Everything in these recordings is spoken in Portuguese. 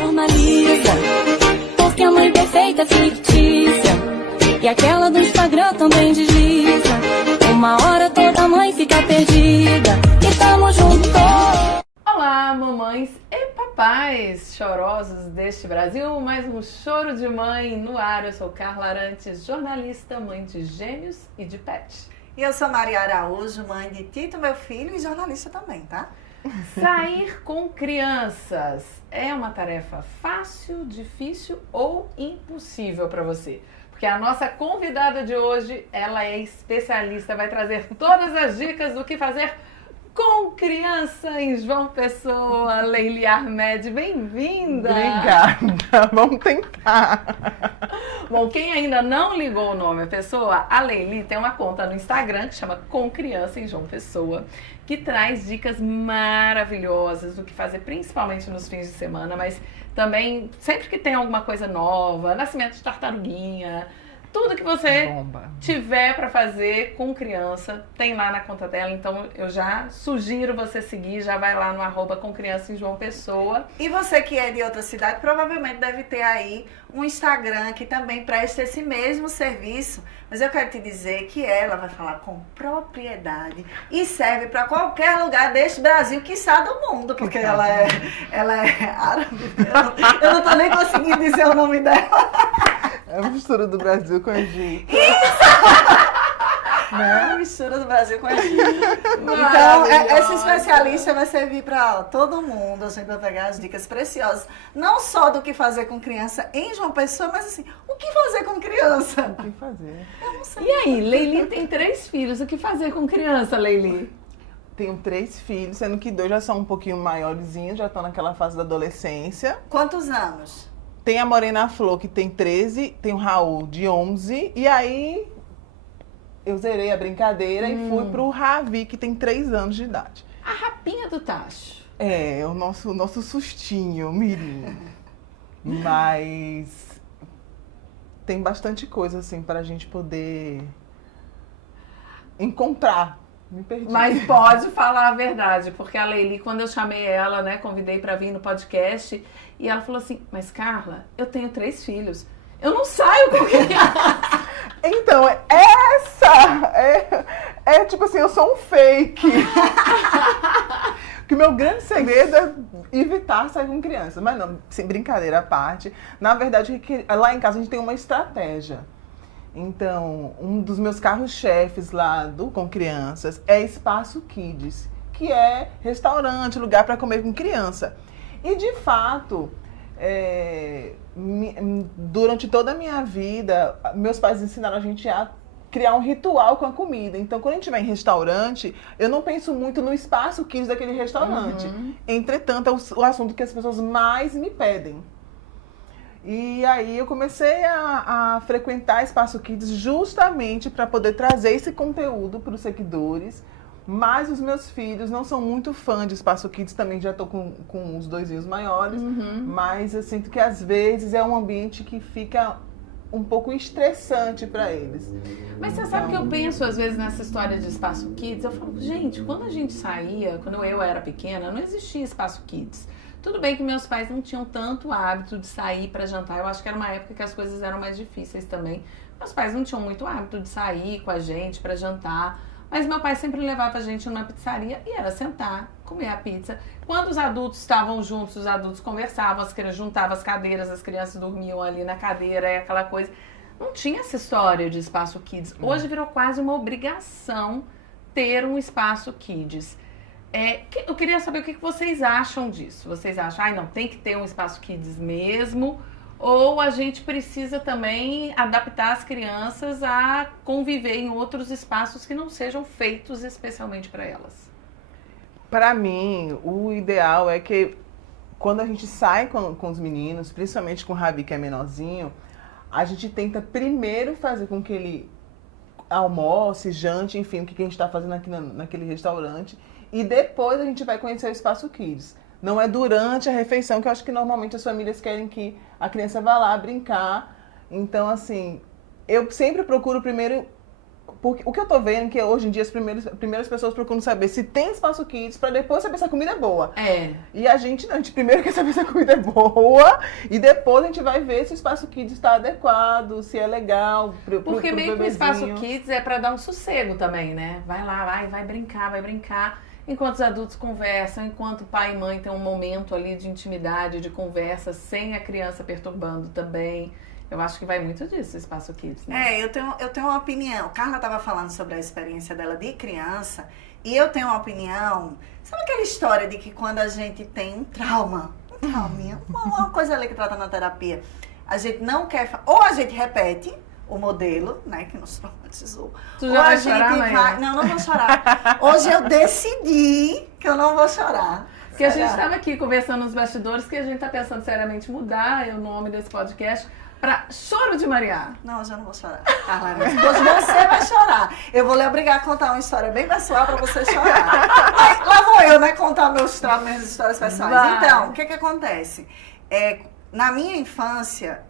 Normaliza, porque a mãe perfeita é fictícia. E aquela do Instagram também desliza. Uma hora toda mãe fica perdida. E tamo junto. Olá, mamães e papais chorosos deste Brasil. Mais um Choro de Mãe no ar. Eu sou Carla Arantes, jornalista, mãe de gêmeos e de pet. E eu sou Maria Araújo, mãe de Tito, meu filho, e jornalista também, tá? Sair com crianças é uma tarefa fácil, difícil ou impossível para você? Porque a nossa convidada de hoje, ela é especialista, vai trazer todas as dicas do que fazer com criança em João Pessoa. Leili Ahmed, bem-vinda! Obrigada, vamos tentar. Bom, quem ainda não ligou o nome à pessoa, a Leili tem uma conta no Instagram que chama Com Criança em João Pessoa, que traz dicas maravilhosas do que fazer, principalmente nos fins de semana, mas também sempre que tem alguma coisa nova, nascimento de tartaruguinha, tudo que você tiver para fazer com criança, tem lá na conta dela. Então eu já sugiro você seguir, já vai lá no @ Com Criança em João Pessoa. E você que é de outra cidade, provavelmente deve ter aí um Instagram que também presta esse mesmo serviço. Mas eu quero te dizer que ela vai falar com propriedade e serve para qualquer lugar deste Brasil, quiçá do mundo, porque ela é árabe. Eu não tô nem conseguindo dizer o nome dela. É a mistura do Brasil com o Egito. A mistura do Brasil com a Egito. Então, essa especialista vai servir para todo mundo, assim, para pegar as dicas preciosas. Não só do que fazer com criança em João Pessoa, mas assim, o que fazer com criança? O que fazer? Eu não sei. E aí, Leili tem 3 filhos, o que fazer com criança, Leili? Tenho 3 filhos, sendo que 2 já são um pouquinho maiorzinhos, já estão naquela fase da adolescência. Quantos anos? Tem a Morena Flor, que tem 13, tem o Raul, de 11, e aí eu zerei a brincadeira e fui pro Ravi, que tem 3 anos de idade. A rapinha do Tacho. É, o nosso sustinho, mirim. Mas tem bastante coisa, assim, pra gente poder encontrar. Me perdi. Mas pode falar a verdade, porque a Leili, quando eu chamei ela, né, convidei pra vir no podcast, e ela falou assim, mas Carla, eu tenho 3 filhos, eu não saio com criança. Então, é tipo assim, eu sou um fake. Que o meu grande segredo é evitar sair com criança. Mas não, sem brincadeira à parte. Na verdade, lá em casa a gente tem uma estratégia. Então, um dos meus carros-chefes lá Com Crianças é Espaço Kids, que é restaurante, lugar para comer com criança. E, de fato, durante toda a minha vida, meus pais ensinaram a gente a criar um ritual com a comida. Então, quando a gente vai em restaurante, eu não penso muito no Espaço Kids daquele restaurante. Entretanto, é o assunto que as pessoas mais me pedem. E aí eu comecei a frequentar Espaço Kids justamente para poder trazer esse conteúdo para os seguidores. Mas os meus filhos não são muito fã de Espaço Kids, também já estou com os 2 maiores. Mas eu sinto que às vezes é um ambiente que fica um pouco estressante para eles. Mas você sabe que eu penso às vezes nessa história de Espaço Kids, eu falo, gente, quando a gente saía, quando eu era pequena, não existia Espaço Kids. Tudo bem que meus pais não tinham tanto hábito de sair para jantar. Eu acho que era uma época que as coisas eram mais difíceis também. Meus pais não tinham muito hábito de sair com a gente para jantar. Mas meu pai sempre levava a gente numa pizzaria e era sentar, comer a pizza. Quando os adultos estavam juntos, os adultos conversavam, as crianças juntavam as cadeiras, as crianças dormiam ali na cadeira e aquela coisa. Não tinha essa história de Espaço Kids. Hoje virou quase uma obrigação ter um Espaço Kids. Eu queria saber o que vocês acham disso. Vocês acham, não, tem que ter um Espaço Kids mesmo? Ou a gente precisa também adaptar as crianças a conviver em outros espaços que não sejam feitos especialmente para elas? Para mim, o ideal é que quando a gente sai com os meninos, principalmente com o Rabi, que é menorzinho, a gente tenta primeiro fazer com que ele almoce, jante, enfim, o que a gente está fazendo aqui naquele restaurante. E depois a gente vai conhecer o Espaço Kids. Não é durante a refeição, que eu acho que normalmente as famílias querem que a criança vá lá brincar. Então, assim, eu sempre procuro primeiro porque o que eu tô vendo é que hoje em dia as primeiras pessoas procuram saber se tem espaço kids pra depois saber se a comida é boa. E a gente não, a gente primeiro quer saber se a comida é boa e depois a gente vai ver se o espaço kids está adequado, se é legal Porque pro meio que o espaço bebezinho. kids é pra dar um sossego também, né? Vai lá, vai brincar. Enquanto os adultos conversam, enquanto pai e mãe tem um momento ali de intimidade, de conversa, sem a criança perturbando também. Eu acho que vai muito disso, o espaço kids, né? Eu tenho uma opinião. Carla estava falando sobre a experiência dela de criança e eu tenho uma opinião. Sabe aquela história de que quando a gente tem um trauminha, uma coisa ali que trata na terapia, a gente não quer... Ou a gente repete o modelo, né, que nos traumatizou. Tu já vai chorar, vai... Maíra? Não vou chorar. Hoje eu decidi que eu não vou chorar. Porque a gente estava aqui conversando nos bastidores que a gente tá pensando seriamente em mudar o nome desse podcast pra Choro de Mariá. Não, hoje eu não vou chorar. Carla, hoje você vai chorar. Eu vou lhe obrigar a contar uma história bem pessoal pra você chorar. Aí, lá vou eu, né, contar minhas histórias pessoais. Vai. Então, o que acontece? Na minha infância,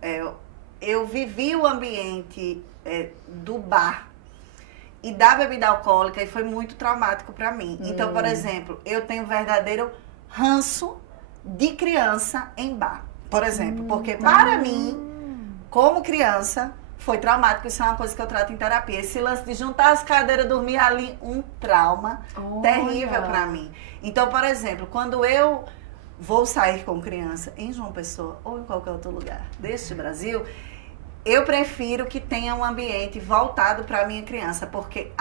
eu vivi o ambiente do bar e da bebida alcoólica e foi muito traumático pra mim. Então, por exemplo, eu tenho verdadeiro ranço de criança em bar. Por exemplo, porque para mim, como criança, foi traumático. Isso é uma coisa que eu trato em terapia. Esse lance de juntar as cadeiras, dormir ali, um trauma terrível pra mim. Então, por exemplo, quando eu vou sair com criança em João Pessoa ou em qualquer outro lugar deste Brasil, eu prefiro que tenha um ambiente voltado para a minha criança, porque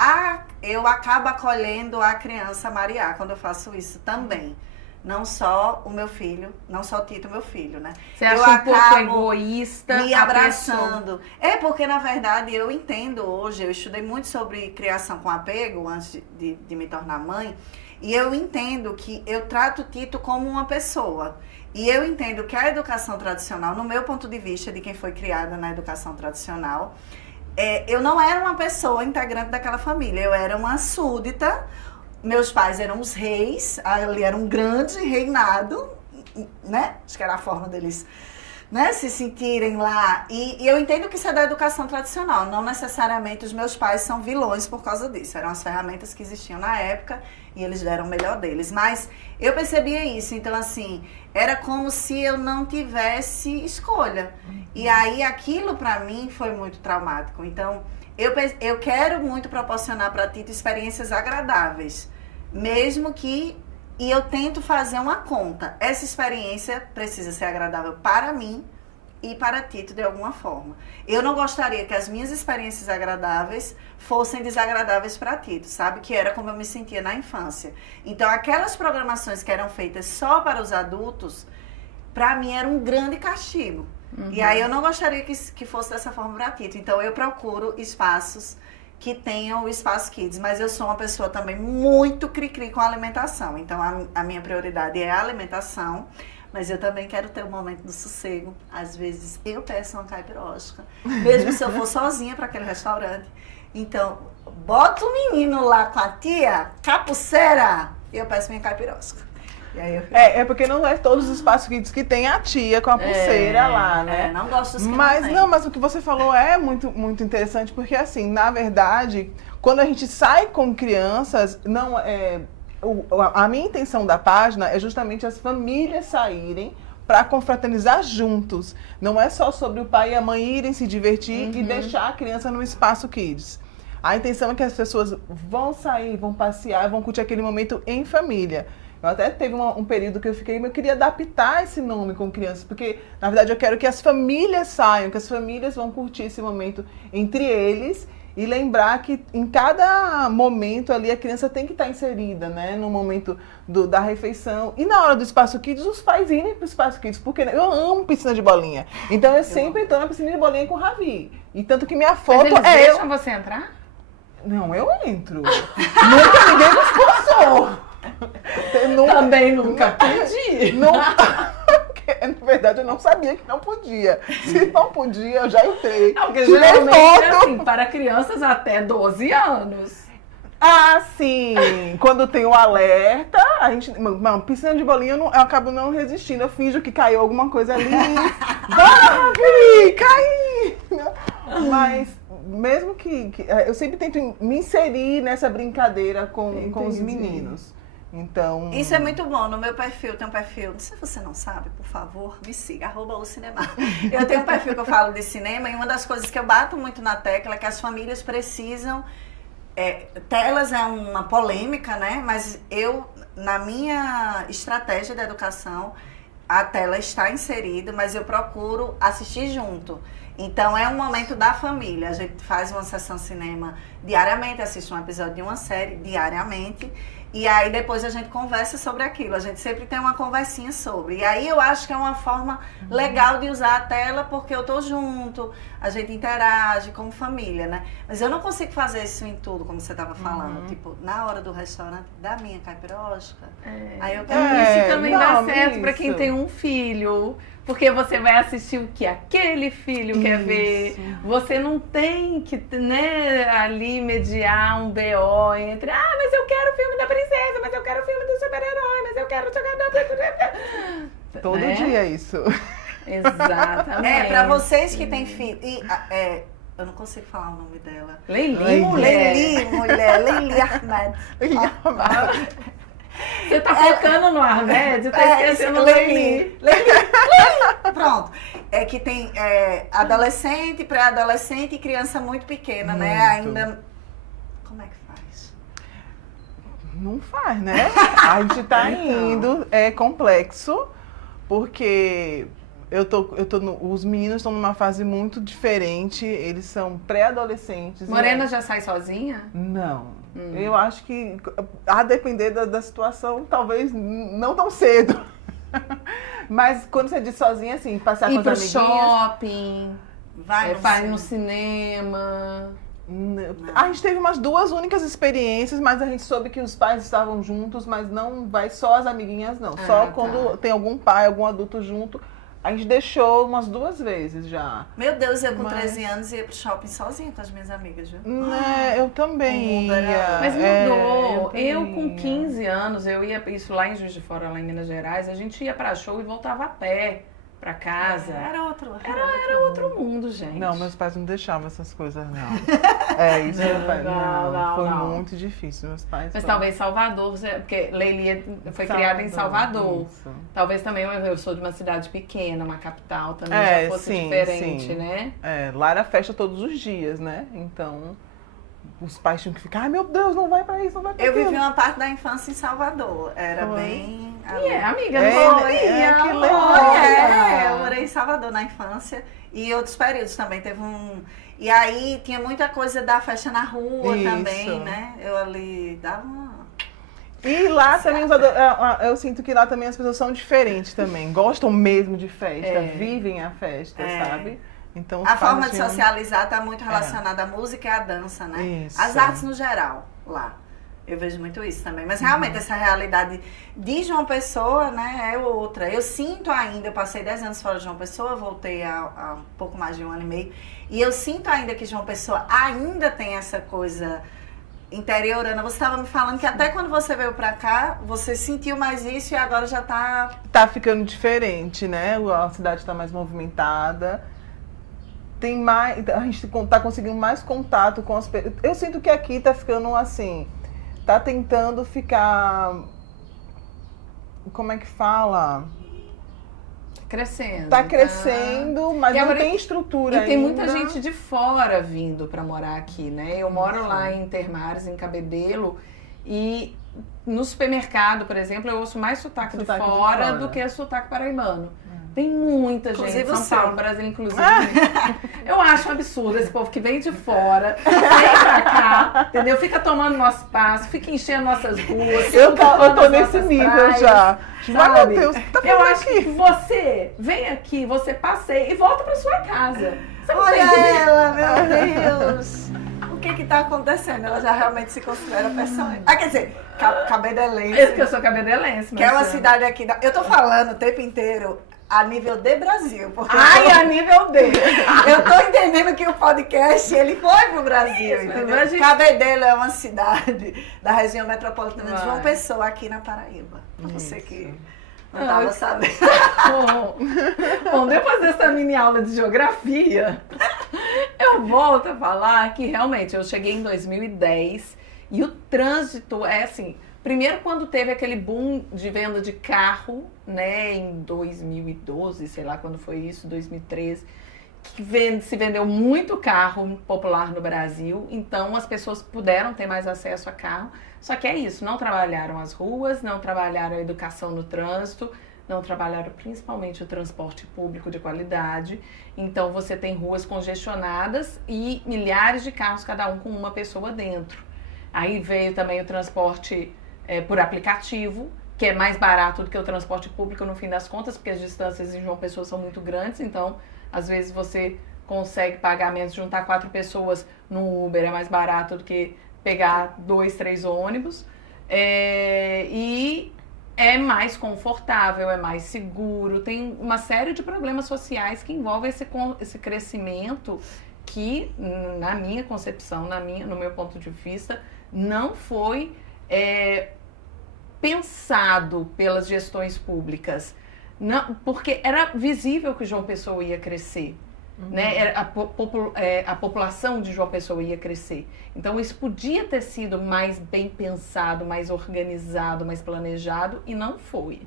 eu acabo acolhendo a criança Mariá quando eu faço isso também. Não só o meu filho, não só o Tito, meu filho, né? Você acha um pouco egoísta? Me abraçando. Porque, na verdade, eu entendo hoje, eu estudei muito sobre criação com apego antes de me tornar mãe, e eu entendo que eu trato o Tito como uma pessoa. E eu entendo que a educação tradicional, no meu ponto de vista, de quem foi criada na educação tradicional, eu não era uma pessoa integrante daquela família, eu era uma súdita. Meus pais eram os reis, ali era um grande reinado, né? Acho que era a forma deles, né, se sentirem lá. E eu entendo que isso é da educação tradicional. Não necessariamente os meus pais são vilões por causa disso. Eram as ferramentas que existiam na época e eles deram o melhor deles. Mas eu percebia isso. Então, assim, era como se eu não tivesse escolha. E aí aquilo pra mim foi muito traumático. Então, eu quero muito proporcionar para Tito experiências agradáveis, mesmo que... E eu tento fazer uma conta. Essa experiência precisa ser agradável para mim e para Tito de alguma forma. Eu não gostaria que as minhas experiências agradáveis fossem desagradáveis para Tito, sabe? Que era como eu me sentia na infância. Então, aquelas programações que eram feitas só para os adultos, para mim era um grande castigo. E aí eu não gostaria que fosse dessa forma para Tito. Então eu procuro espaços que tenham o espaço kids. Mas eu sou uma pessoa também muito cri-cri com a alimentação. Então a minha prioridade é a alimentação. Mas eu também quero ter um momento do sossego. Às vezes eu peço uma caipirosca. Mesmo se eu for sozinha para aquele restaurante. Então, bota o menino lá com a tia, capuceira, e eu peço minha caipirosca. E aí porque não é todos os espaços kids que tem a tia com a pulseira lá, né? Não gosto dos que Mas o que você falou é muito, muito interessante, porque assim, na verdade, quando a gente sai com crianças, a minha intenção da página é justamente as famílias saírem para confraternizar juntos. Não é só sobre o pai e a mãe irem se divertir e deixar a criança no espaço kids. A intenção é que as pessoas vão sair, vão passear, vão curtir aquele momento em família. Eu até teve um período que eu queria adaptar esse nome com crianças, porque, na verdade, eu quero que as famílias saiam, que as famílias vão curtir esse momento entre eles e lembrar que em cada momento ali a criança tem que estar inserida, né? No momento da refeição. E na hora do Espaço Kids, os pais irem para o Espaço Kids, porque eu amo piscina de bolinha. Então eu sempre estou na piscina de bolinha com o Ravi. E tanto que minha foto Mas eles deixam você entrar? Não, eu entro. Nunca ninguém me expulsou. Também nunca pedi. Na verdade, eu não sabia que não podia. Se não podia, eu já entrei. Não, porque geralmente é assim, para crianças até 12 anos. Ah, sim. Quando tem o alerta, a gente... Não, piscina de bolinha, eu acabo não resistindo. Eu finjo que caiu alguma coisa ali. Vai, caí! Mas mesmo que eu sempre tento me inserir nessa brincadeira com os Entendi. meninos. Então... Isso é muito bom. No meu perfil, tem um perfil, se você não sabe, por favor, me siga, @ocinema. Eu tenho um perfil que eu falo de cinema e uma das coisas que eu bato muito na tecla é que as famílias precisam... telas é uma polêmica, né? Mas eu, na minha estratégia de educação, a tela está inserida, mas eu procuro assistir junto. Então, é um momento da família. A gente faz uma sessão cinema diariamente, assiste um episódio de uma série diariamente. E aí, depois a gente conversa sobre aquilo. A gente sempre tem uma conversinha sobre. E aí, eu acho que é uma forma legal de usar a tela, porque eu tô junto, a gente interage como família, né? Mas eu não consigo fazer isso em tudo, como você estava falando. Tipo, na hora do restaurante, da minha caipirosca. Aí eu quero... Isso também dá não, certo pra quem isso. tem um filho. Porque você vai assistir o que aquele filho quer ver. Você não tem que, né, ali mediar um BO entre mas eu quero o filme da princesa, mas eu quero o filme do super-herói, mas eu quero o jogador. Todo né? dia isso. Exatamente. pra vocês que têm filho... eu não consigo falar o nome dela. Leili, mulher. Leili Ahmed. Você tá focando no Ahmed, tá esquecendo o Leili. Pronto. É que tem adolescente, pré-adolescente e criança muito pequena, né? Muito. Ainda... Como é que faz? Não faz, né? A gente tá indo, é complexo, porque os meninos estão numa fase muito diferente, eles são pré-adolescentes. Morena já sai sozinha? Não. Eu acho que, a depender da situação, talvez não tão cedo. Mas quando você diz sozinha, assim, passear com Ir as pro amiguinhas... shopping, Vai no cinema. A gente teve umas 2 únicas experiências, mas a gente soube que os pais estavam juntos, mas não vai só as amiguinhas, não. Só quando tem algum pai, algum adulto junto. A gente deixou umas 2 vezes já. Meu Deus, eu com 13 anos ia pro shopping sozinha com as minhas amigas, viu? Eu também O mundo era- ia. Mas mudou. Eu também com ia. 15 anos, eu ia, isso lá em Juiz de Fora, lá em Minas Gerais, a gente ia pra show e voltava a pé pra casa. Era outro Outro mundo, gente. Não, meus pais não deixavam essas coisas, não. Isso, meu pai. Não, Foi não. muito difícil. Meus pais. Mas foram- talvez Salvador, porque Leili foi criada em Salvador. Isso. Talvez também eu sou de uma cidade pequena, uma capital também já fosse sim, diferente, sim. né? Lá era festa todos os dias, né? Então, os pais tinham que ficar, ai meu Deus, não vai pra isso, não vai pra Eu aquilo. vivi uma parte da infância em Salvador. Era Foi. bem... Amiga, que legal. Eu morei em Salvador na infância e outros períodos também. Teve um... E aí tinha muita coisa da festa na rua Isso. também, né? Eu ali dava uma... E lá também, eu sinto que lá também as pessoas são diferentes também. Gostam mesmo de festa, vivem a festa, sabe? Então, os A pais forma de tinham- socializar está muito relacionada à música e à dança, né? Isso. As artes no geral, lá. Eu vejo muito isso também. Mas realmente essa realidade de João Pessoa, né, é outra. Eu sinto ainda, eu passei 10 anos fora de João Pessoa, voltei há um pouco mais de 1 ano e meio. E eu sinto ainda que João Pessoa ainda tem essa coisa interiorana. Você estava me falando que até quando você veio pra cá, você sentiu mais isso e agora já tá... Tá ficando diferente, né? A cidade tá mais movimentada. Tem mais, a gente tá conseguindo mais contato com as pessoas. Eu sinto que aqui tá ficando assim, tá tentando ficar, como é que fala? Crescendo. Tá crescendo, mas E não agora- tem estrutura E tem muita ainda. gente de fora vindo pra morar aqui, né? Eu moro lá em Intermares, em Cabedelo, e no supermercado, por exemplo, eu ouço mais sotaque de Sotaque de fora fora. do que sotaque paraibano. Tem muita gente, Inclusive o São seu. Paulo, Brasil, inclusive. Eu acho um absurdo esse povo que vem de fora, vem pra cá, entendeu? Fica tomando nosso espaço, fica enchendo nossas ruas. fica Eu ocupando tô as nesse nossas nível praias, já. Mas, sabe? meu Deus, o que tá Eu fazendo acho aqui? que você vem aqui, você passeia e volta pra sua casa. Você não Olha tem ela, meu Deus! O que tá acontecendo? Ela já realmente se considera personagem. Quer dizer, Cabedelense. Esse que eu sou cabedelense. Que é uma mas- cidade aqui da... Eu tô falando o tempo inteiro a nível de Brasil. Porque Ai, a nível D. eu tô entendendo que o podcast, ele foi pro Brasil, Isso, entendeu? mas a gente- Cabedelo é uma cidade da região metropolitana de João Vai. Pessoa, aqui na Paraíba. Pra você que não Ah, tava eu- sabendo. Bom, depois dessa mini aula de geografia, Eu volto a falar que realmente eu cheguei em 2010 e o trânsito é assim. Primeiro, quando teve aquele boom de venda de carro, né, em 2012, sei lá quando foi isso, 2013, que se vendeu muito carro popular no Brasil, então as pessoas puderam ter mais acesso a carro. Só que é isso, não trabalharam as ruas, não trabalharam a educação no trânsito, não trabalharam principalmente o transporte público de qualidade. Então você tem ruas congestionadas e milhares de carros, cada um com uma pessoa dentro. Aí veio também o transporte por aplicativo, que é mais barato do que o transporte público no fim das contas, porque as distâncias em João Pessoa são muito grandes, então às vezes você consegue pagar menos, juntar 4 pessoas no Uber, é mais barato do que pegar 2, 3 ônibus. E é mais confortável, é mais seguro, tem uma série de problemas sociais que envolvem esse crescimento que, na minha concepção, no meu ponto de vista, não foi pensado pelas gestões públicas. Não, porque era visível que João Pessoa ia crescer. Né? A população de João Pessoa ia crescer. Então isso podia ter sido mais bem pensado, mais organizado, mais planejado, e não foi.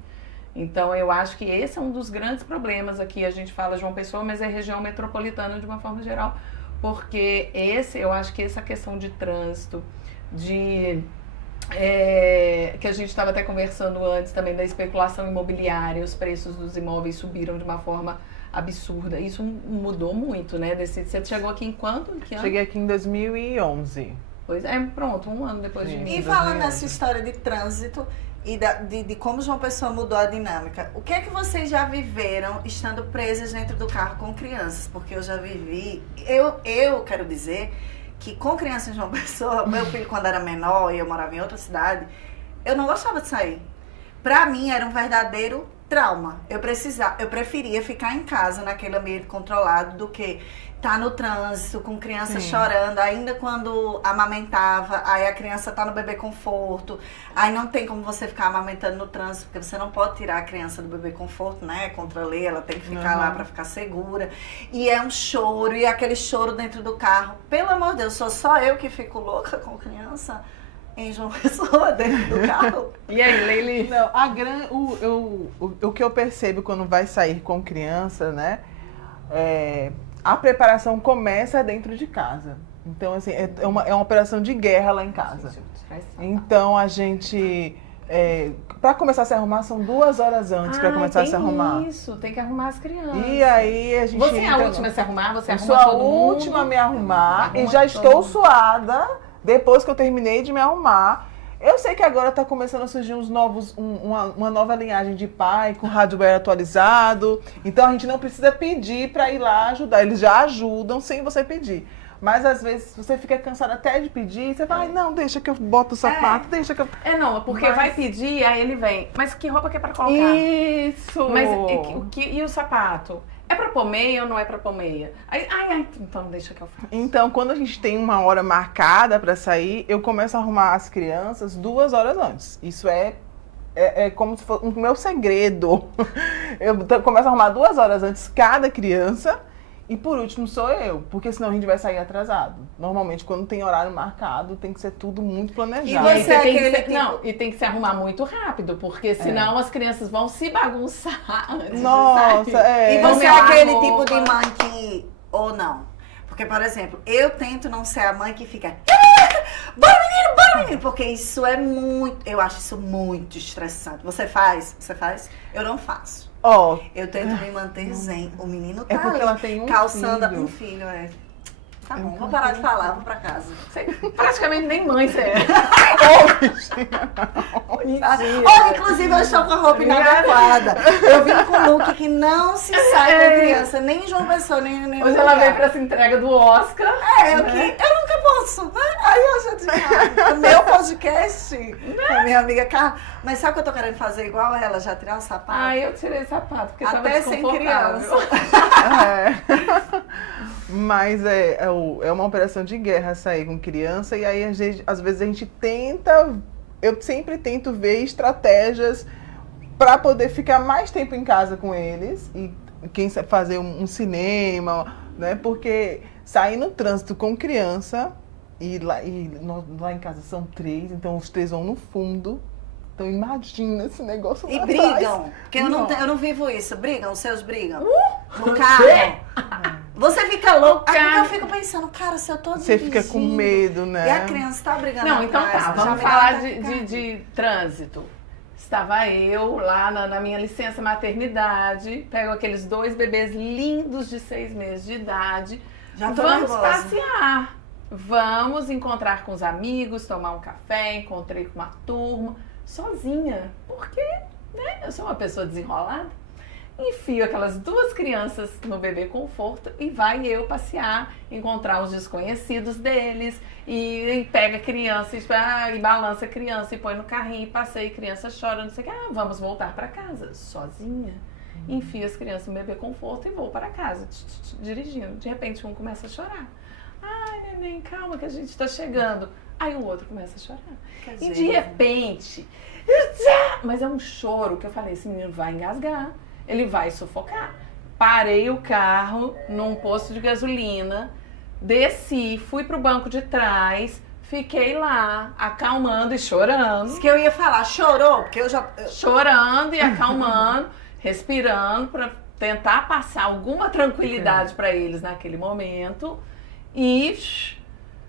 Então eu acho que esse é um dos grandes problemas aqui. A gente fala João Pessoa, mas é região metropolitana de uma forma geral, porque eu acho que essa questão de trânsito, que a gente estava até conversando antes também da especulação imobiliária, os preços dos imóveis subiram de uma forma absurda. Isso mudou muito, né? Você chegou aqui em quanto? Que ano? Cheguei aqui em 2011. Pois pronto, um ano depois de mim. E falando nessa história de trânsito e de como João Pessoa mudou a dinâmica, o que é que vocês já viveram estando presas dentro do carro com crianças? Porque eu já vivi, eu quero dizer que com criança em João Pessoa, meu filho quando era menor e eu morava em outra cidade, eu não gostava de sair. Pra mim era um verdadeiro trauma. Eu preferia ficar em casa naquele ambiente controlado do que estar no trânsito com criança chorando, ainda quando amamentava, aí a criança tá no bebê conforto, aí não tem como você ficar amamentando no trânsito, porque você não pode tirar a criança do bebê conforto, né? Contra a lei, ela tem que ficar lá pra ficar segura. E é um choro, e aquele choro dentro do carro. Pelo amor de Deus, sou só eu que fico louca com criança em João Pessoa dentro do carro. E aí, Leili? Não, o que eu percebo quando vai sair com criança, né? A preparação começa dentro de casa. Então, assim, é uma operação de guerra lá em casa. Então, a gente... para começar a se arrumar, são 2 horas antes para começar a se arrumar. Isso, tem que arrumar as crianças. E aí, a gente... Você é a última a se arrumar? Você arruma todo mundo? todo Eu sou a última a me arrumar e já estou suada depois que eu terminei de me arrumar. Eu sei que agora está começando a surgir uma nova linhagem de pai com hardware atualizado. Então a gente não precisa pedir para ir lá ajudar. Eles já ajudam sem você pedir. Mas às vezes você fica cansado até de pedir. Você vai, não, deixa que eu boto o sapato, deixa que eu... Não, porque vai pedir, aí ele vem. Mas que roupa que é para colocar? Isso! Mas e o sapato? É pra pôr meia ou não é pra pôr meia? Então deixa que eu faço. Então, quando a gente tem uma hora marcada pra sair, eu começo a arrumar as crianças 2 horas antes. Isso é como se fosse o meu segredo. Eu começo a arrumar 2 horas antes cada criança. E por último sou eu, porque senão a gente vai sair atrasado. Normalmente, quando tem horário marcado, tem que ser tudo muito planejado. E você tem que se arrumar muito rápido, porque senão as crianças vão se bagunçar antes. Nossa, E você é aquele tipo de mãe que... Ou não? Porque, por exemplo, eu tento não ser a mãe que fica... Bora, menino! Porque isso é muito... Eu acho isso muito estressante. Você faz? Você faz? Eu não faço. Eu tento me manter zen. O menino tá porque ela tem calçando filho. Um filho, Tá bom, vou parar de falar, vou pra casa. Praticamente nem mãe você é. Inclusive, eu estou com a roupa inadequada. Eu vim com um look que não se sai com criança, nem João Pessoa, nem Hoje ela veio pra essa entrega do Oscar. Eu nunca posso, né? Aí eu já tinha o meu podcast, a minha amiga Carla. Mas sabe o que eu tô querendo fazer igual ela? Já tirar o sapato? Eu tirei o sapato, porque tava até sem desconfortável. criança. Mas é uma operação de guerra sair com criança, e aí às vezes a gente tenta, eu sempre tento ver estratégias para poder ficar mais tempo em casa com eles, e quem sabe fazer um cinema, né? Porque sair no trânsito com criança, lá em casa são 3, então os 3 vão no fundo. Então imagina esse negócio lá E atrás. brigam, porque eu não vivo isso. Brigam, os seus brigam. No carro. Você fica louco. Aí eu fico pensando, cara, se eu tô Você dirigindo, fica com medo, né? e a criança tá brigando Não, então atrás, tá, já vamos me dá falar taquicardia. de trânsito. Estava eu lá na minha licença maternidade, pego aqueles 2 bebês lindos de 6 meses de idade. Já tô Vamos nervosa. passear. Vamos encontrar com os amigos, tomar um café, encontrei com uma turma, sozinha. Porque, né, eu sou uma pessoa desenrolada. Enfio aquelas 2 crianças no bebê conforto e vai eu passear, encontrar os desconhecidos deles e pega a criança e balança a criança e põe no carrinho e passeia, criança chora, não sei o que. Ah, vamos voltar para casa, sozinha. Enfio as crianças no bebê conforto e vou para casa, dirigindo. De repente um começa a chorar. Ai, neném, calma que a gente está chegando. Aí o outro começa a chorar. Quer E dizer, de repente, mas é um choro que eu falei, esse menino vai engasgar, ele vai sufocar. Parei o carro num posto de gasolina, desci, fui pro banco de trás, fiquei lá, acalmando e chorando. Isso que eu ia falar, chorou? Porque eu já... Chorando e acalmando, respirando para tentar passar alguma tranquilidade para eles naquele momento. E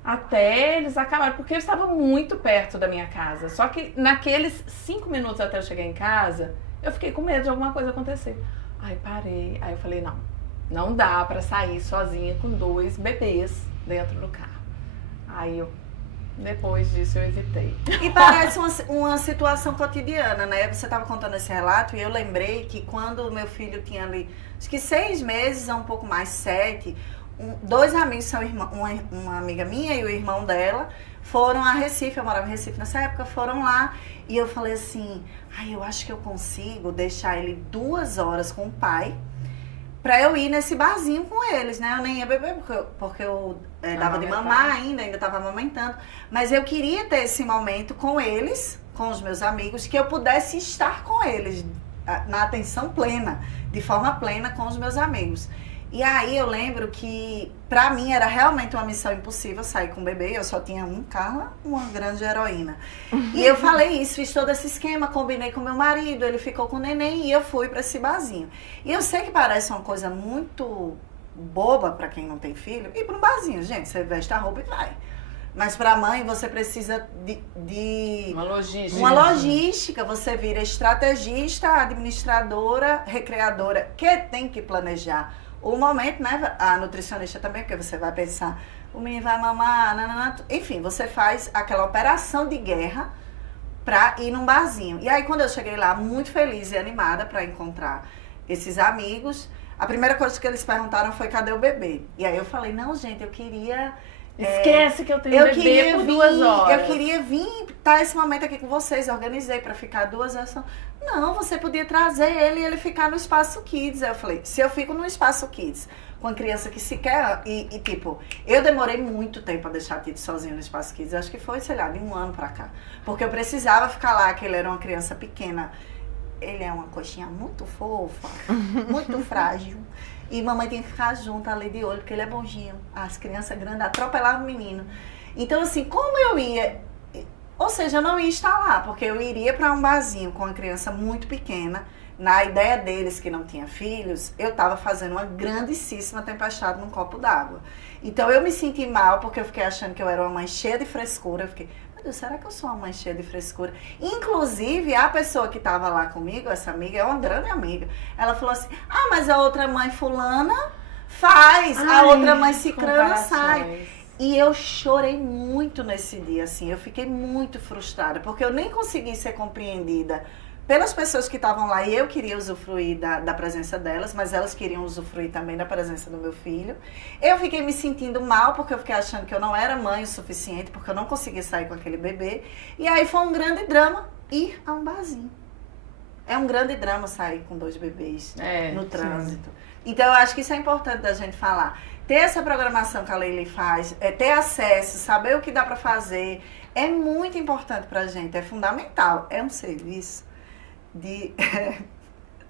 até eles acabaram, porque eu estava muito perto da minha casa. Só que naqueles 5 minutos até eu chegar em casa, eu fiquei com medo de alguma coisa acontecer. Aí parei, aí eu falei, não dá para sair sozinha com 2 bebês dentro do carro. Aí depois disso eu evitei. E parece uma situação cotidiana, né? Você estava contando esse relato e eu lembrei que quando o meu filho tinha ali, acho que 6 meses, ou um pouco mais, 7... 2 amigos, são uma amiga minha e o irmão dela, foram a Recife, eu morava em Recife nessa época, foram lá e eu falei assim, eu acho que eu consigo deixar ele 2 horas com o pai pra eu ir nesse barzinho com eles, né? Eu nem ia beber porque eu dava de mamar ainda tava amamentando, mas eu queria ter esse momento com eles, com os meus amigos, que eu pudesse estar com eles na atenção plena, de forma plena com os meus amigos. E aí eu lembro que, pra mim, era realmente uma missão impossível sair com o bebê. Eu só tinha um, Carla, uma grande heroína. E eu falei isso, fiz todo esse esquema, combinei com meu marido, ele ficou com o neném e eu fui pra esse barzinho. E eu sei que parece uma coisa muito boba pra quem não tem filho, ir pra um barzinho, gente, você veste a roupa e vai. Mas pra mãe, você precisa de Uma logística, você vira estrategista, administradora, recreadora, que tem que planejar o momento, né? A nutricionista também, porque você vai pensar, o menino vai mamar, enfim, você faz aquela operação de guerra pra ir num barzinho. E aí, quando eu cheguei lá, muito feliz e animada pra encontrar esses amigos, a primeira coisa que eles perguntaram foi, cadê o bebê? E aí eu falei, não, gente, eu queria... Esquece que eu tenho bebê por 2 horas. Eu queria vir estar esse momento aqui com vocês, organizei pra ficar 2 horas. Não, você podia trazer ele e ele ficar no Espaço Kids. Aí eu falei, se eu fico no Espaço Kids com a criança que sequer... E tipo, eu demorei muito tempo a deixar a Titi sozinho no Espaço Kids. Acho que foi, sei lá, de 1 ano pra cá. Porque eu precisava ficar lá, que ele era uma criança pequena. Ele é uma coxinha muito fofa, muito frágil. E mamãe tinha que ficar junto ali de olho, porque ele é bonzinho. As crianças grandes atropelavam o menino. Então, assim, como eu ia... Ou seja, eu não ia estar lá, porque eu iria para um barzinho com uma criança muito pequena. Na ideia deles, que não tinha filhos, eu estava fazendo uma grandíssima tempestade num copo d'água. Então, eu me senti mal, porque eu fiquei achando que eu era uma mãe cheia de frescura. Eu fiquei, meu Deus, será que eu sou uma mãe cheia de frescura? Inclusive, a pessoa que estava lá comigo, essa amiga, é uma grande amiga. Ela falou assim, mas a outra mãe fulana faz, a outra mãe cicrana sai. E eu chorei muito nesse dia, assim, eu fiquei muito frustrada, porque eu nem consegui ser compreendida pelas pessoas que estavam lá, e eu queria usufruir da presença delas, mas elas queriam usufruir também da presença do meu filho. Eu fiquei me sentindo mal, porque eu fiquei achando que eu não era mãe o suficiente, porque eu não conseguia sair com aquele bebê. E aí foi um grande drama ir a um barzinho. É um grande drama sair com 2 bebês no trânsito. Então eu acho que isso é importante da gente falar. Ter essa programação que a Leila faz, ter acesso, saber o que dá pra fazer, é muito importante pra gente, é fundamental. É um serviço de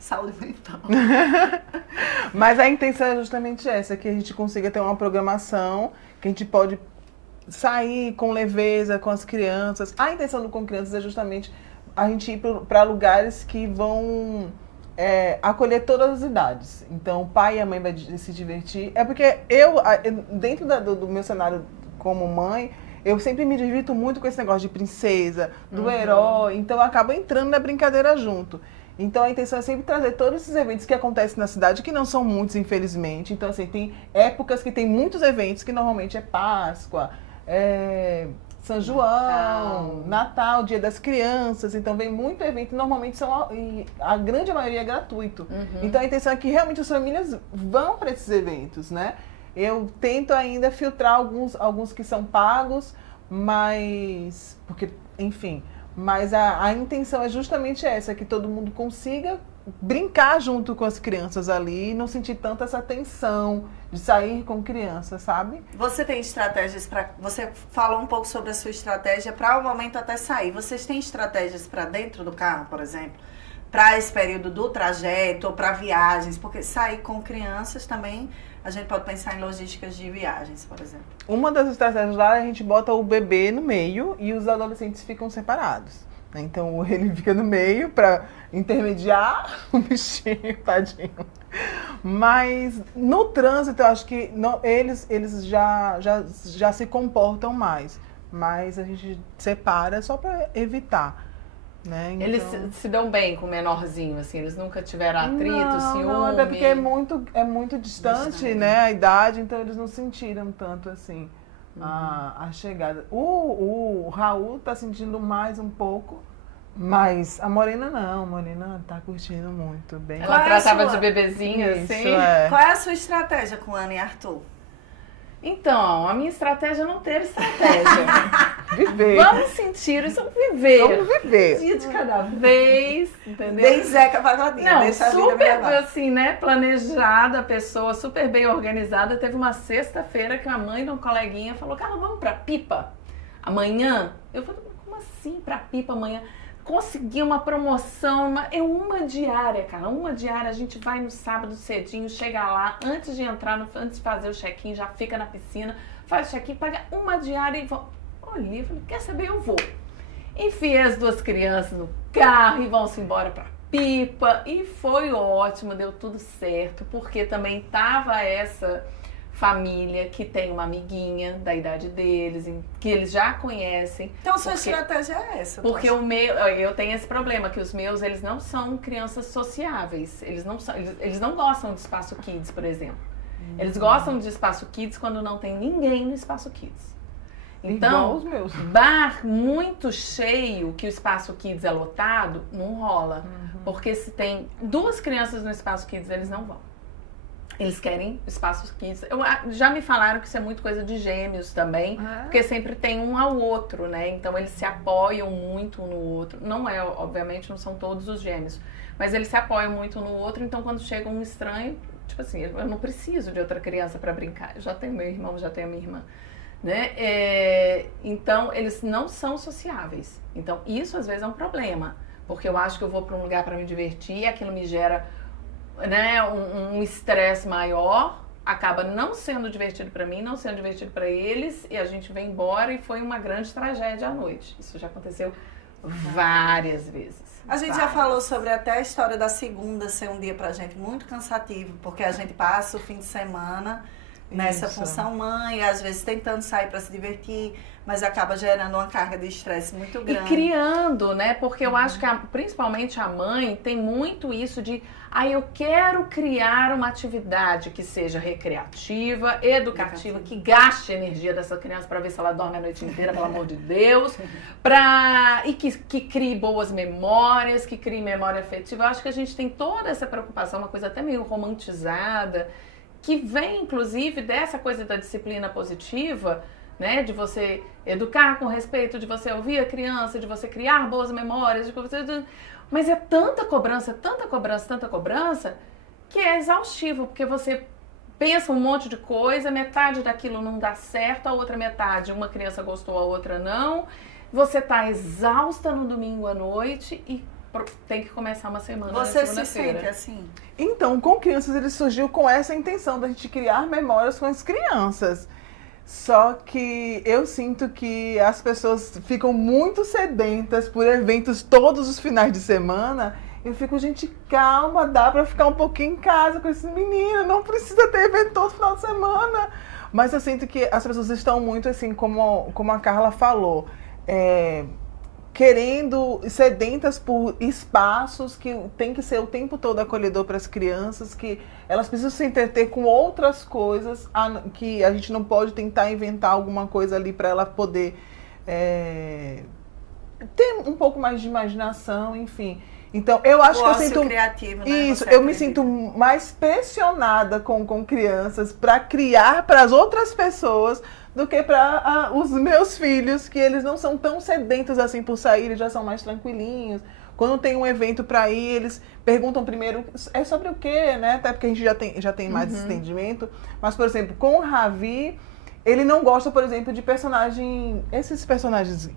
saúde mental. Mas a intenção é justamente essa, que a gente consiga ter uma programação, que a gente pode sair com leveza com as crianças. A intenção do Com Crianças é justamente a gente ir para lugares que vão acolher todas as idades. Então, o pai e a mãe vai se divertir. É porque dentro do meu cenário como mãe, eu sempre me divirto muito com esse negócio de princesa, do herói. Então, eu acabo entrando na brincadeira junto. Então, a intenção é sempre trazer todos esses eventos que acontecem na cidade, que não são muitos, infelizmente. Então, assim, tem épocas que tem muitos eventos, que normalmente é Páscoa, São João, Natal, Dia das Crianças. Então, vem muito evento. Normalmente, a grande maioria é gratuito. Então, a intenção é que realmente as famílias vão para esses eventos, né? Eu tento ainda filtrar alguns que são pagos, mas... Porque, enfim... Mas a intenção é justamente essa, que todo mundo consiga brincar junto com as crianças ali e não sentir tanta essa tensão de sair com crianças, sabe? Você tem estratégias para... Você falou um pouco sobre a sua estratégia para o momento até sair. Vocês têm estratégias para dentro do carro, por exemplo? Para esse período do trajeto ou para viagens? Porque sair com crianças também... A gente pode pensar em logísticas de viagens, por exemplo. Uma das estratégias lá, a gente bota o bebê no meio e os adolescentes ficam separados. Né? Então, ele fica no meio para intermediar o bichinho, tadinho. Mas, no trânsito, eu acho que eles já se comportam mais. Mas a gente separa só para evitar. Né? Então... Eles se dão bem com o menorzinho, assim, eles nunca tiveram atrito, ciúme? Não, até porque é muito distante, né, a idade, então eles não sentiram tanto, assim, a chegada. O Raul tá sentindo mais um pouco, mas a Morena não, a Morena tá curtindo muito bem. Ela tratava de bebezinho, assim? Qual é a sua estratégia com Ana e Arthur? Então, a minha estratégia é não ter estratégia. Viver. Vamos sentir isso, viver. Vamos viver. Um dia de cada vez, entendeu? Bem Zeca Pagodinho, Não, deixa a vida super, me levar. assim, né, planejada, a pessoa super bem organizada. Teve uma sexta-feira que a mãe de um coleguinha falou, cara, vamos pra Pipa amanhã? Eu falei, como assim pra Pipa amanhã? Consegui uma promoção, uma diária, cara, uma diária. A gente vai no sábado cedinho, chega lá, antes de entrar, antes de fazer o check-in, já fica na piscina, faz o check-in, paga uma diária e vão. Olhei, falei, quer saber, eu vou. Enfiei as duas crianças no carro e vão-se embora pra Pipa. E foi ótimo, deu tudo certo, porque também tava essa família que tem uma amiguinha da idade deles, que eles já conhecem. Então, sua estratégia é essa? Porque eu tenho esse problema, que os meus, eles não são crianças sociáveis. Eles não gostam de espaço kids, por exemplo. Eles gostam de espaço kids quando não tem ninguém no espaço kids. Então, os meus. Bar muito cheio, que o espaço kids é lotado, não rola. Porque se tem duas crianças no espaço kids, eles não vão. Eles querem espaços kids. Já me falaram que isso é muito coisa de gêmeos também, porque sempre tem um ao outro, né? Então eles se apoiam muito um no outro. Não é, obviamente, não são todos os gêmeos, mas eles se apoiam muito um no outro. Então quando chega um estranho, tipo assim, eu não preciso de outra criança para brincar. Eu já tenho meu irmão, já tenho a minha irmã, né? Então eles não são sociáveis. Então isso às vezes é um problema, porque eu acho que eu vou para um lugar para me divertir e aquilo me gera, né, um estresse maior, acaba não sendo divertido para mim, não sendo divertido para eles, e a gente vem embora e foi uma grande tragédia à noite. Isso já aconteceu várias vezes. A gente já falou sobre até a história da segunda ser um dia pra gente muito cansativo, porque a gente passa o fim de semana nessa função mãe, às vezes tentando sair para se divertir, mas acaba gerando uma carga de estresse muito grande. E criando, né? Porque eu acho que principalmente a mãe tem muito isso de eu quero criar uma atividade que seja recreativa, educativa, que gaste a energia dessa criança para ver se ela dorme a noite inteira, pelo amor de Deus, e que crie boas memórias, que crie memória afetiva. Eu acho que a gente tem toda essa preocupação, uma coisa até meio romantizada, que vem, inclusive, dessa coisa da disciplina positiva, né? De você educar com respeito, de você ouvir a criança, de você criar boas memórias, de você... Mas é tanta cobrança, que é exaustivo, porque você pensa um monte de coisa, metade daquilo não dá certo, a outra metade, uma criança gostou, a outra não. Você tá exausta no domingo à noite e tem que começar uma semana Você na se segunda-feira. sente assim? Então, com crianças, ele surgiu com essa intenção da gente criar memórias com as crianças. Só que eu sinto que as pessoas ficam muito sedentas por eventos todos os finais de semana. Eu fico, gente, calma, dá pra ficar um pouquinho em casa com esse menino, não precisa ter evento todo final de semana. Mas eu sinto que as pessoas estão muito assim, como a Carla falou, querendo, sedentas por espaços que tem que ser o tempo todo acolhedor para as crianças, que elas precisam se entreter com outras coisas, que a gente não pode tentar inventar alguma coisa ali para ela poder ter um pouco mais de imaginação, enfim. Então, eu acho que eu sinto criativo, né? isso, Você eu me acredita? sinto mais pressionada com crianças para criar para as outras pessoas do que para os meus filhos, que eles não são tão sedentos assim por sair, eles já são mais tranquilinhos. Quando tem um evento para ir, eles perguntam primeiro, é sobre o quê, né? Até porque a gente já tem mais esse entendimento. Mas, por exemplo, com o Ravi, ele não gosta, por exemplo, de esses personagens...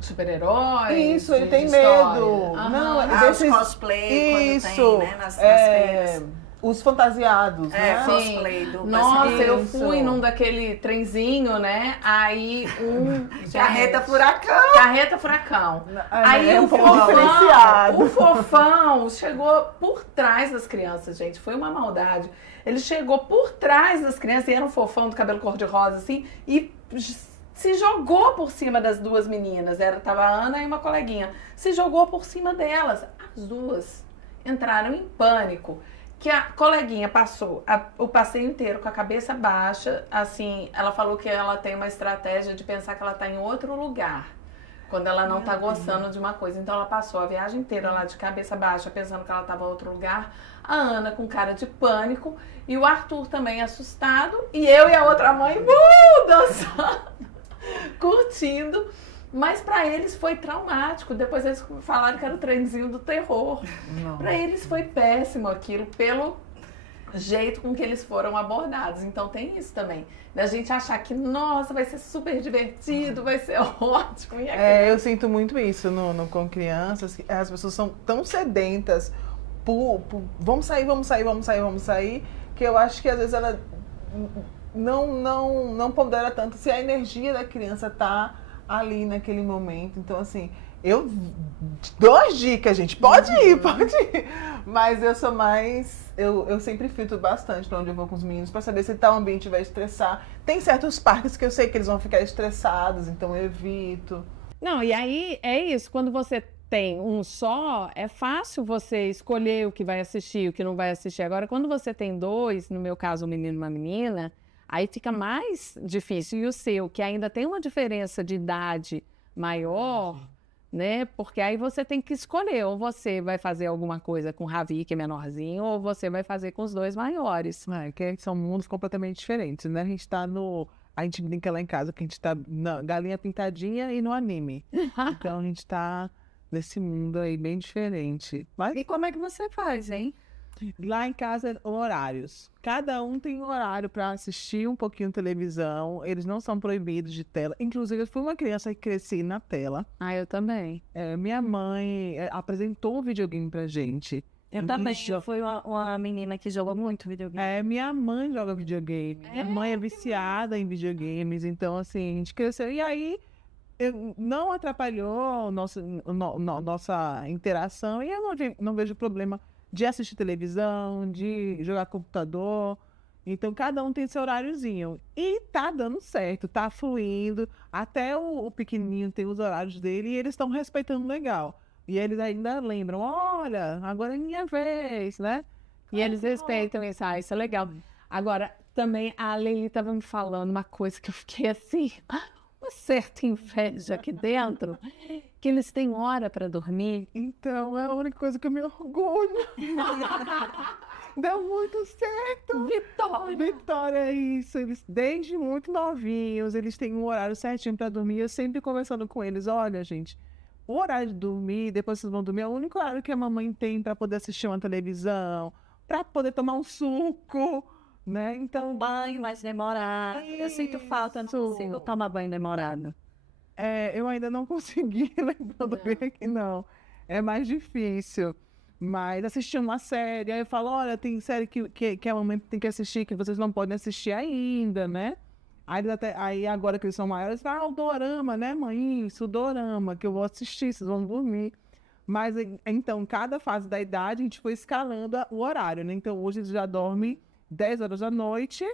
Super-heróis. Isso, ele tem de história. medo. Aham. Não, Os cosplay, isso, quando tem, né? Nas feiras. os fantasiados, né? Sim. Cosplay do Nossa, eu Isso. fui num daquele trenzinho, né? Aí Carreta Gente, furacão. Carreta furacão. Aí É o um pouco diferenciado. fofão chegou por trás das crianças, gente. Foi uma maldade. Ele chegou por trás das crianças, e era um fofão do cabelo cor-de-rosa, assim, e se jogou por cima das duas meninas. Tava a Ana e uma coleguinha. Se jogou por cima delas. As duas entraram em pânico. Que a coleguinha passou o passeio inteiro com a cabeça baixa, assim, ela falou que ela tem uma estratégia de pensar que ela está em outro lugar, quando ela não está gostando de uma coisa. Então ela passou a viagem inteira lá de cabeça baixa, pensando que ela estava em outro lugar, a Ana com cara de pânico, e o Arthur também assustado, e eu e a outra mãe, dançando, curtindo. Mas pra eles foi traumático. Depois eles falaram que era o trenzinho do terror. Pra eles foi péssimo aquilo, pelo jeito com que eles foram abordados. Então tem isso também. Da gente achar que, nossa, vai ser super divertido, vai ser ótimo. E Eu sinto muito isso com crianças. As pessoas são tão sedentas por vamos sair, que eu acho que às vezes ela não pondera tanto se a energia da criança tá ali naquele momento. Então, assim, eu dou as dicas, gente. Pode ir. Mas eu sou mais... Eu sempre filtro bastante pra onde eu vou com os meninos, pra saber se tal ambiente vai estressar. Tem certos parques que eu sei que eles vão ficar estressados, então eu evito. Não, e aí é isso. Quando você tem um só, é fácil você escolher o que vai assistir, o que não vai assistir. Agora, quando você tem dois, no meu caso, um menino e uma menina... Aí fica mais difícil. E o seu, que ainda tem uma diferença de idade maior, né? Porque aí você tem que escolher. Ou você vai fazer alguma coisa com o Ravi, que é menorzinho, ou você vai fazer com os dois maiores. Que são mundos completamente diferentes, né? A gente brinca lá em casa que a gente tá na Galinha Pintadinha e no anime. Então a gente tá nesse mundo aí bem diferente. Mas E como é que você faz, hein? lá em casa, horários. Cada um tem um horário para assistir um pouquinho de televisão. Eles não são proibidos de tela. Inclusive, eu fui uma criança que cresci na tela. Ah, eu também. Minha mãe apresentou um videogame pra gente. Eu também. Eu fui uma menina que jogou muito videogame. Minha mãe joga videogame. Minha mãe é viciada em videogames. Então, assim, a gente cresceu. E aí, não atrapalhou nossa interação. E eu não vejo problema de assistir televisão, de jogar computador. Então, cada um tem seu horáriozinho. E tá dando certo, tá fluindo. Até o pequenininho tem os horários dele e eles estão respeitando legal. E eles ainda lembram, olha, agora é minha vez, né? E eles respeitam isso, isso é legal. Agora, também a Leili estava me falando uma coisa que eu fiquei assim, uma certa inveja aqui dentro, que eles têm hora para dormir. Então, é a única coisa que eu me orgulho. Deu muito certo. Vitória, é isso. Eles, desde muito novinhos, eles têm um horário certinho para dormir. Eu sempre conversando com eles, olha, gente, o horário de dormir, depois vocês vão dormir, é o único horário que a mamãe tem para poder assistir uma televisão, para poder tomar um suco, né? Então, Banho mais demorado. Eu sinto falta, não consigo tomar banho demorado. eu ainda não consegui lembrar do bem aqui, não. é mais difícil. Mas assistir uma série, aí eu falo, olha, tem série que a mamãe tem que assistir, que vocês não podem assistir ainda, né? Aí agora que eles são maiores, o dorama, né, mãe? Isso, o dorama, que eu vou assistir, vocês vão dormir. Mas, então, cada fase da idade, a gente foi escalando o horário, né? Então, hoje eles já dormem 10 horas da noite,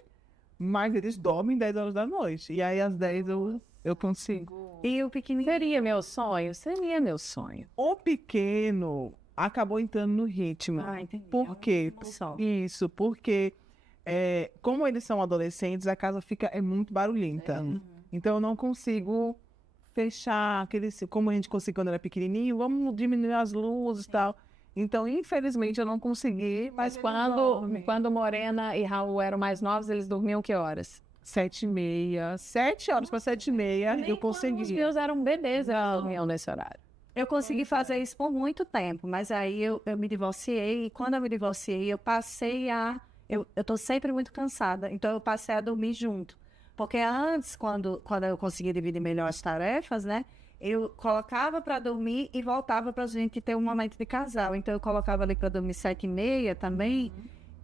mas eles dormem 10 horas da noite. E aí, às 10 eu consigo. E o pequenininho? Seria meu sonho. O pequeno acabou entrando no ritmo. Ah, entendi. Por quê? Só. Isso, porque como eles são adolescentes, a casa é muito barulhenta. Então eu não consigo fechar como a gente conseguia quando era pequenininho, vamos diminuir as luzes e tal. Então, infelizmente, eu não consegui. Mas quando Morena e Raul eram mais novos, eles dormiam que horas? 7h30, 7 horas para 7h30, eu consegui. Os meus eram bebês, eles dormiam nesse horário. Eu consegui fazer isso por muito tempo, mas aí eu me divorciei, e quando eu me divorciei, eu passei a... Eu tô sempre muito cansada, então eu passei a dormir junto. Porque antes, quando eu conseguia dividir melhor as tarefas, né, eu colocava para dormir e voltava para a gente ter um momento de casal. Então eu colocava ali para dormir 7h30 também,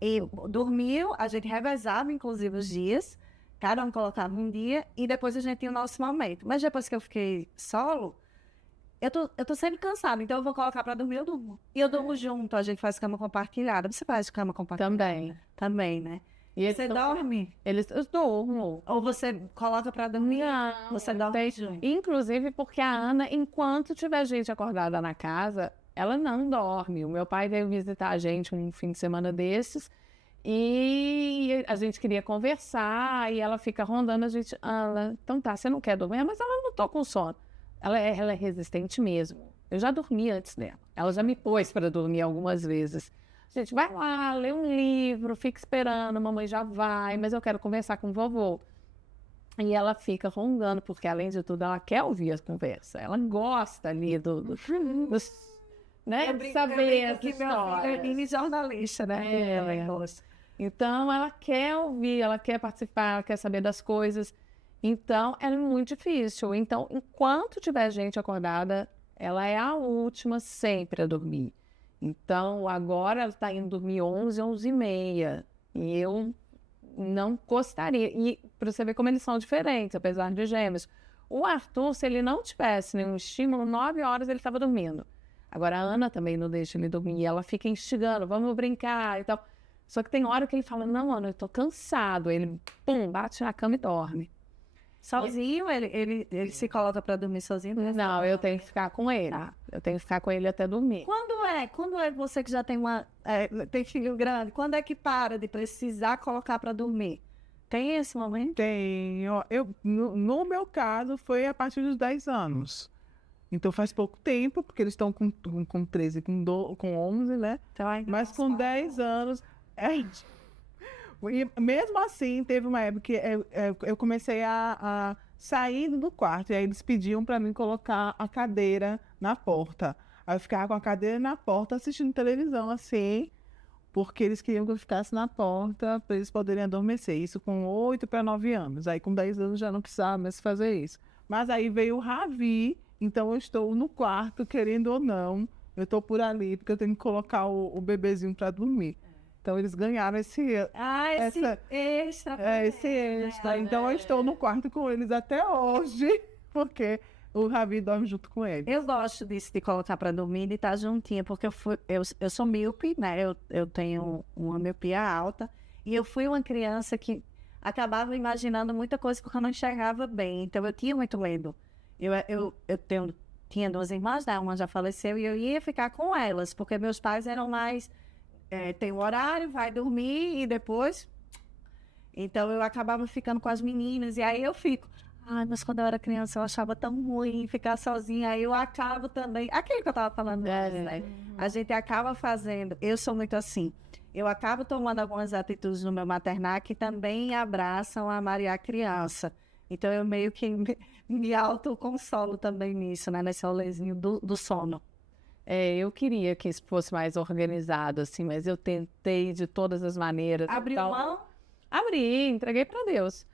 e dormiam, a gente revezava, inclusive, os dias, cada um colocava um dia, e depois a gente tinha o nosso momento. Mas depois que eu fiquei solo, eu tô sempre cansada, então eu vou colocar pra dormir, eu durmo. E eu durmo junto, a gente faz cama compartilhada. Você faz cama compartilhada? Também. Também, né? E Você dorme? Eu durmo. Ou você coloca pra dormir? Não, Você dorme tem- junto? Inclusive porque a Ana, enquanto tiver gente acordada na casa, ela não dorme. O meu pai veio visitar a gente um fim de semana desses e a gente queria conversar e ela fica rondando a gente. Ana, então tá, você não quer dormir? Mas ela não tô com sono. Ela é resistente mesmo. Eu já dormi antes dela. Ela já me pôs para dormir algumas vezes. Gente, vai lá, lê um livro, fica esperando, a mamãe já vai, mas eu quero conversar com o vovô. E ela fica rondando, porque além de tudo, ela quer ouvir a conversa. Ela gosta ali né, de saber as que meu filho é histórias. mini jornalista, né? É. Então, ela quer ouvir, ela quer participar, ela quer saber das coisas. Então, é muito difícil. Então, enquanto tiver gente acordada, ela é a última sempre a dormir. Então, agora ela está indo dormir 11, 11h30. E eu não gostaria. E para você ver como eles são diferentes, apesar de gêmeos. O Arthur, se ele não tivesse nenhum estímulo, 9 horas ele estava dormindo. Agora, a Ana também não deixa ele dormir. E ela fica instigando, vamos brincar e tal. Só que tem hora que ele fala, não, Ana, eu tô cansado. Ele, pum, bate na cama e dorme. Sozinho? Ele se coloca pra dormir sozinho? Não, eu tenho que ficar com ele. Eu tenho que ficar com ele até dormir. Quando é você que já tem tem filho grande, quando é que para de precisar colocar pra dormir? Tem esse momento? Tem, ó, no meu caso, foi a partir dos 10 anos. Então faz pouco tempo, porque eles estão com 13, com 11, né? Então, ainda Mas com 10 anos... E mesmo assim, teve uma época que eu comecei a sair do quarto. E aí eles pediam para mim colocar a cadeira na porta. Aí eu ficava com a cadeira na porta assistindo televisão, assim, porque eles queriam que eu ficasse na porta para eles poderem adormecer. Isso com 8 para 9 anos. Aí com 10 anos já não precisava mais fazer isso. Mas aí veio o Ravi, então eu estou no quarto, querendo ou não. Eu estou por ali, porque eu tenho que colocar o bebezinho para dormir. Então eles ganharam esse extra. esse extra. Então eu estou no quarto com eles até hoje, porque o Ravi dorme junto com ele. Eu gosto disso, de colocar para dormir e estar juntinha, porque eu sou míope, né? Eu tenho uma miopia alta, e eu fui uma criança que acabava imaginando muita coisa porque eu não enxergava bem, então eu tinha muito medo. Tinha 2 irmãs, né? Uma já faleceu, e eu ia ficar com elas, porque meus pais eram mais... tem um horário, vai dormir e depois... Então eu acabava ficando com as meninas, e aí eu fico... Ai, mas quando eu era criança eu achava tão ruim ficar sozinha, aí eu acabo também... Aquilo que eu tava falando antes, né? A gente acaba fazendo... Eu sou muito assim. Eu acabo tomando algumas atitudes no meu maternar que também abraçam a Maria criança. Então eu meio que me autoconsolo também nisso, né? Nesse rolezinho do sono. Eu queria que isso fosse mais organizado, assim, mas eu tentei de todas as maneiras. Abriu então, mão? Abri, entreguei para Deus.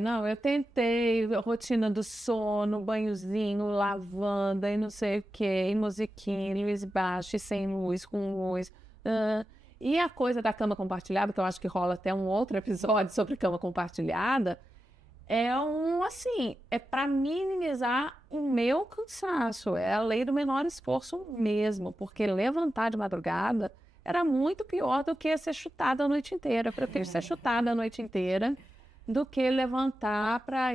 Não, eu tentei, rotina do sono, banhozinho, lavanda e não sei o quê, e musiquinha, luz baixa e sem luz, com luz. E a coisa da cama compartilhada, que eu acho que rola até um outro episódio sobre cama compartilhada, é para minimizar o meu cansaço, é a lei do menor esforço mesmo, porque levantar de madrugada era muito pior do que ser chutada a noite inteira. Eu prefiro ser chutada a noite inteira do que levantar para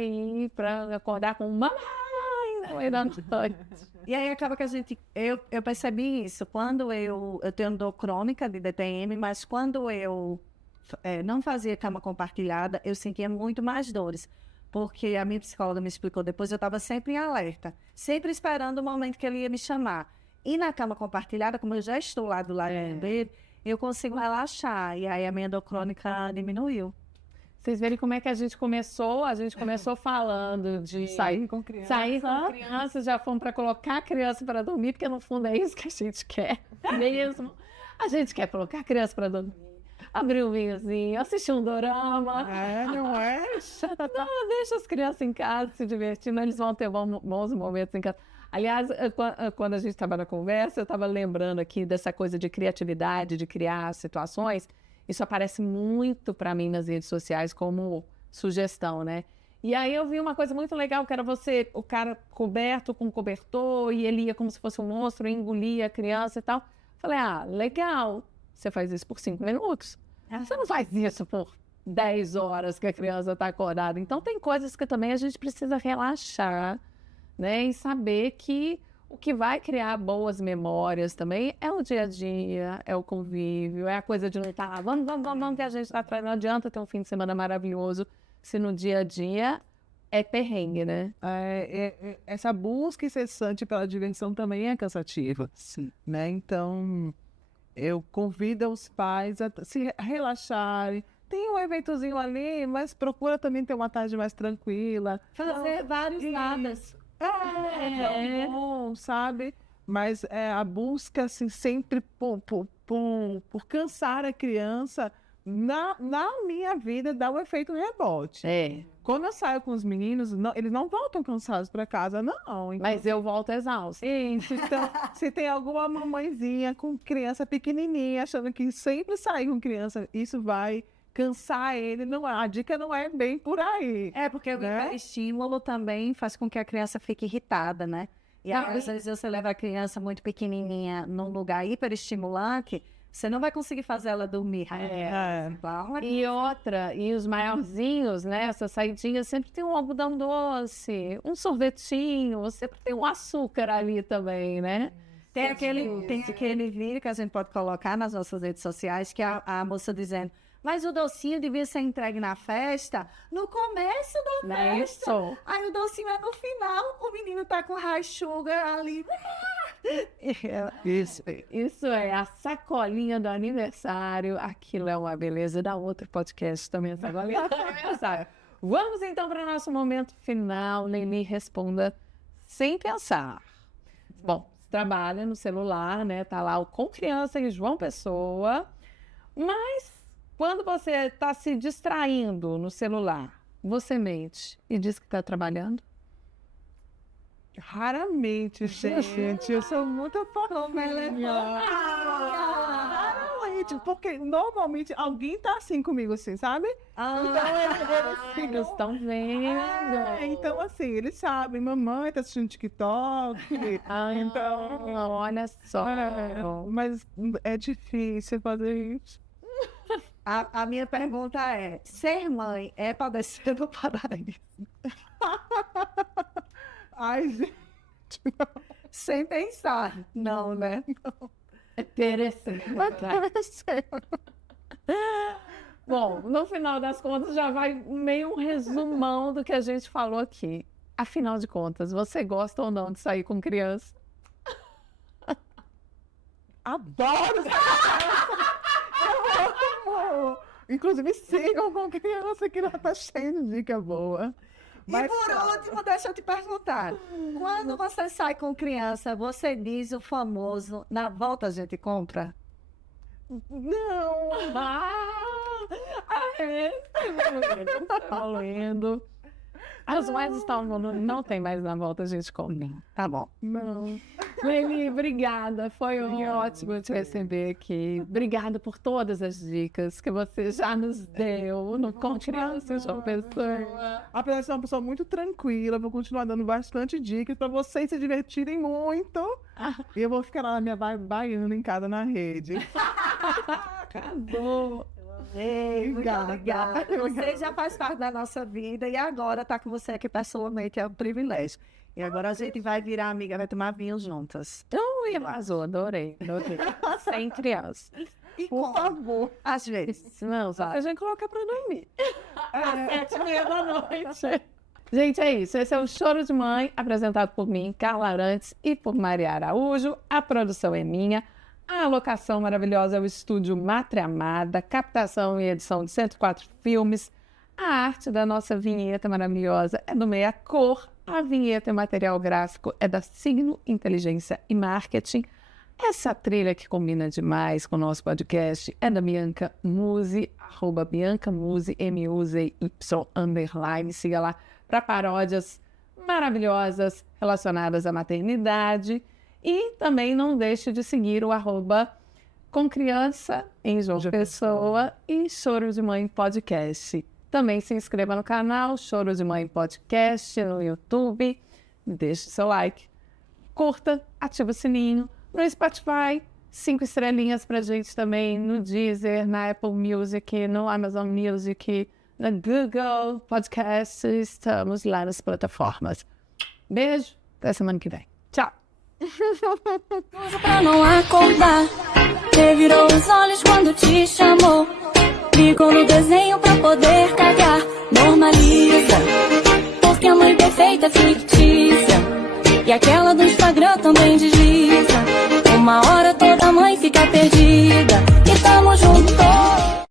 acordar com mamãe no meio da noite. E aí acaba que eu percebi isso, quando eu tenho dor crônica de DTM, mas quando eu não fazia cama compartilhada, eu sentia muito mais dores, porque a minha psicóloga me explicou depois, eu estava sempre em alerta, sempre esperando o momento que ele ia me chamar. E na cama compartilhada, como eu já estou lá do lado dele, eu consigo relaxar, e aí a minha dor crônica diminuiu. Vocês verem como é que a gente começou falando de Sair com criança. Sair com criança, já fomos para colocar a criança para dormir, porque no fundo é isso que a gente quer mesmo. A gente quer colocar a criança para dormir, abrir um vinhozinho, assistir um dorama. Não é? Não, deixa as crianças em casa se divertindo, eles vão ter bons momentos em casa. Aliás, quando a gente estava na conversa, eu estava lembrando aqui dessa coisa de criatividade, de criar situações. Isso aparece muito para mim nas redes sociais como sugestão, né? E aí eu vi uma coisa muito legal, que era o cara coberto com cobertor, e ele ia como se fosse um monstro, e engolia a criança e tal. Falei, legal, você faz isso por 5 minutos. Você não faz isso por 10 horas que a criança está acordada. Então tem coisas que também a gente precisa relaxar, né? E saber que o que vai criar boas memórias também é o dia a dia, é o convívio, é a coisa de não estar lá, vamos que a gente está atrás. Não adianta ter um fim de semana maravilhoso se no dia a dia é perrengue, né? Essa busca incessante pela diversão também é cansativa. Sim. Né? Então, eu convido os pais a se relaxarem. Tem um eventozinho ali, mas procura também ter uma tarde mais tranquila. Fazer vários nadas. É bom, sabe? Mas a busca, assim, sempre por cansar a criança, na minha vida, dá um efeito rebote. Quando eu saio com os meninos, eles não voltam cansados para casa, não. Então, mas eu volto exausta. Isso, então, se tem alguma mamãezinha com criança pequenininha, achando que sempre sair com criança, isso vai cansar ele, a dica não é bem por aí. Porque o estímulo também faz com que a criança fique irritada, né? E às vezes você leva a criança muito pequenininha num lugar hiperestimulante, você não vai conseguir fazer ela dormir. E os maiorzinhos, né? Essas saidinhas sempre tem um algodão doce, um sorvetinho, sempre tem um açúcar ali também, né? Tem aquele vídeo que a gente pode colocar nas nossas redes sociais, que é a moça dizendo: mas o docinho devia ser entregue na festa, no começo da festa. Isso. Aí o docinho é no final, o menino tá com high sugar ali. Isso é a sacolinha do aniversário. Aquilo é uma beleza. Dá outro podcast também, essa sacolinha do aniversário. Vamos então para o nosso momento final. Leni, responda sem pensar. Bom, você trabalha no celular, né? Tá lá com criança em João Pessoa, mas quando você está se distraindo no celular, você mente e diz que está trabalhando? Raramente, gente. Eu sou muito fofinha. Raramente, porque normalmente alguém tá assim comigo, assim, sabe? Então eles estão vendo. Então, assim, eles sabem. Mamãe tá assistindo TikTok. Então, olha só. Mas é difícil fazer isso. A minha pergunta é: ser mãe é padecer do paraíso? Ai, gente. Não. Sem pensar. Não, né? É interessante. Bom, no final das contas já vai meio um resumão do que a gente falou aqui. Afinal de contas, você gosta ou não de sair com criança? Adoro! Inclusive, sigam com criança que ela tá cheia de dica boa. E por último, deixa eu te perguntar. Quando você sai com criança, você diz o famoso: na volta a gente compra? Não! Evoluindo. As moedas estão evoluindo. Não tem mais na volta, a gente come. Tá bom. Não. Leni, obrigada. Foi ótimo te receber aqui. Obrigada por todas as dicas que você já nos deu no Com Crianças João Pessoa. Apesar de ser uma pessoa muito tranquila, vou continuar dando bastante dicas para vocês se divertirem muito. E eu vou ficar lá na minha baiana em casa na rede. Acabou. Obrigada. Você já faz parte da nossa vida e agora tá com você aqui pessoalmente é um privilégio. E agora a gente vai virar amiga, vai tomar vinho juntas. Arrasou, adorei. Sem criança. E Por favor. às vezes. Não, só a gente coloca pra dormir. Às 7h30 da noite. Gente, é isso. Esse é o Choro de Mãe, apresentado por mim, Carla Arantes, e por Maria Araújo. A produção é minha. A alocação maravilhosa é o estúdio Mátria Amada, captação e edição de 104 filmes. A arte da nossa vinheta maravilhosa é do Meia Cor. A vinheta e material gráfico é da Signo Inteligência e Marketing. Essa trilha que combina demais com o nosso podcast é da Bianca Musi, @BiancaMusi, MUZY_. Siga lá para paródias maravilhosas relacionadas à maternidade. E também não deixe de seguir o @Com Criança em João Pessoa e Choro de Mãe Podcast. Também se inscreva no canal Choro de Mãe Podcast no YouTube. Deixe seu like, curta, ativa o sininho. No Spotify, 5 estrelinhas pra gente também no Deezer, na Apple Music, no Amazon Music, na Google Podcast. Estamos lá nas plataformas. Beijo, até semana que vem. Tchau! Pra não acordar, revirou os olhos quando te chamou. Clicou no desenho pra poder cagar. Normaliza, porque a mãe perfeita é fictícia. E aquela do